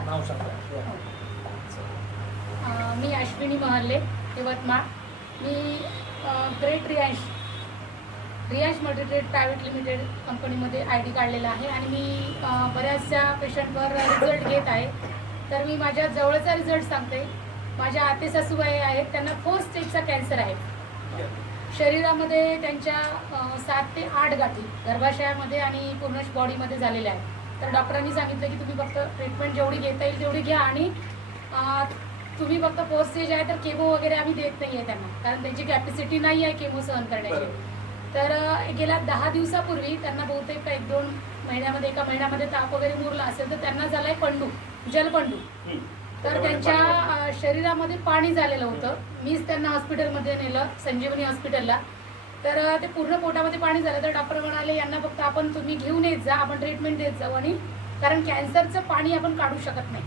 नाव सांगा. मी अश्विनी महल्ले, यवतमाळ. मी great Riyansh multitrade private limited कंपनीमध्ये ID काढलेला आहे आणि मी बऱ्याचशा पेशंटवर रिझल्ट घेत आहे. तर मी माझ्या जवळचा रिझल्ट सांगते. माझ्या आते सासूबाई आहेत, त्यांना 4 स्टेजचा कॅन्सर आहे. शरीरामध्ये त्यांच्या 7 ते 8 गाठी गर्भाशयामध्ये आणि पूर्ण बॉडीमध्ये झालेल्या आहेत. तर डॉक्टरांनी सांगितलं की तुम्ही फक्त ट्रीटमेंट जेवढी घेता येईल तेवढी घ्या आणि तुम्ही फक्त 4 स्टेज आहे तर केमो वगैरे आम्ही देत नाही आहे त्यांना, कारण त्यांची कॅपॅसिटी नाही आहे केमो सहन करण्याची. तर गेल्या 10 दिवसापूर्वी त्यांना बहुतेक 1-2 महिन्यामध्ये, एका महिन्यामध्ये ताप वगैरे मुरला असेल तर त्यांना झालाय पंडू, जलपंडू. तर त्यांच्या शरीरामध्ये पाणी झालेलं होतं. मीच त्यांना हॉस्पिटलमध्ये नेलं, संजीवनी हॉस्पिटलला. तर ते पूर्ण पोटामध्ये पाणी झालं. तर डॉक्टर म्हणाले यांना फक्त तुम्ही घेऊन येत जा, आपण ट्रीटमेंट देत जाऊ, आणि कारण कॅन्सरचं पाणी आपण काढू शकत नाही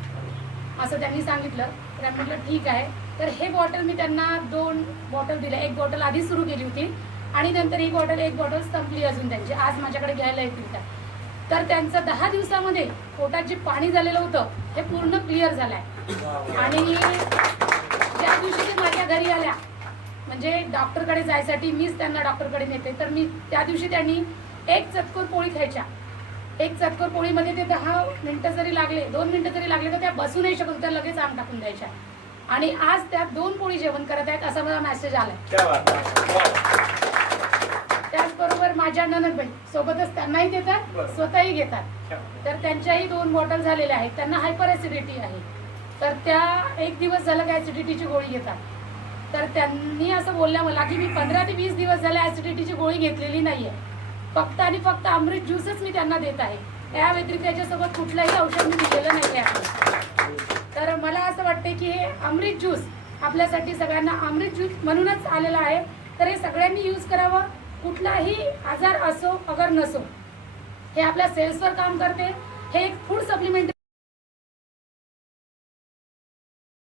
असं त्यांनी सांगितलं. तर आम्ही म्हटलं ठीक आहे. तर हे बॉटल मी त्यांना 2 बॉटल दिल्या. 1 बॉटल आधी सुरू केली होती आणि नंतर एक बॉटल संपली अजून त्यांची. आज माझ्याकडे घ्यायला येतील त्या. तर त्यांचं 10 दिवसामध्ये पोटात जे पाणी झालेलं होतं हे पूर्ण क्लिअर झालंय. आणि ज्या दिवशी ते माझ्या घरी आल्या, म्हणजे डॉक्टरकडे जायसाठी मीच त्यांना डॉक्टरकडे नेते, तर मी त्या दिवशी त्यांनी 1 चतकोर पोळी खायच्या. 1 चतकोर पोळीमध्ये ते 10 मिनिटं जरी लागले, 2 मिनिटं जरी लागले तर त्या बसू नाही शकत, त्या लगेच आंग टाकून द्यायच्या. आणि आज त्या 2 पोळी जेवण करत आहेत असा मला मेसेज आलाय. त्याचबरोबर माझ्या ननदबाई सोबतच त्यांनाही देतात, स्वतःही घेतात. तर त्यांच्याही 2 बॉटल झालेल्या आहेत. त्यांना हायपर ऍसिडिटी आहे, तर त्या 1 दिवस झालं की ऍसिडिटीची गोळी घेतात. तर त्यांनी असं बोलल्या मला की मी 15 ते 20 दिवस झाले ऍसिडिटीची गोळी घेतलेली नाहीये, फक्त आणि फक्त अमृत ज्यूसच मी त्यांना देत आहे. त्या व्यतिरिक्त याच्यासोबत कुठलंही औषध मी दिलेलं नाही आहे. तर मला असं वाटते की हे अमृत ज्यूस आपल्यासाठी सगळ्यांना अमृत ज्यूस म्हणूनच आलेला आहे. तर हे सगळ्यांनी यूज करावं. कुठलाही आजार असो अगर नसो, हे आपल्या सेल्सवर काम करते. हे एक फूड सप्लिमेंट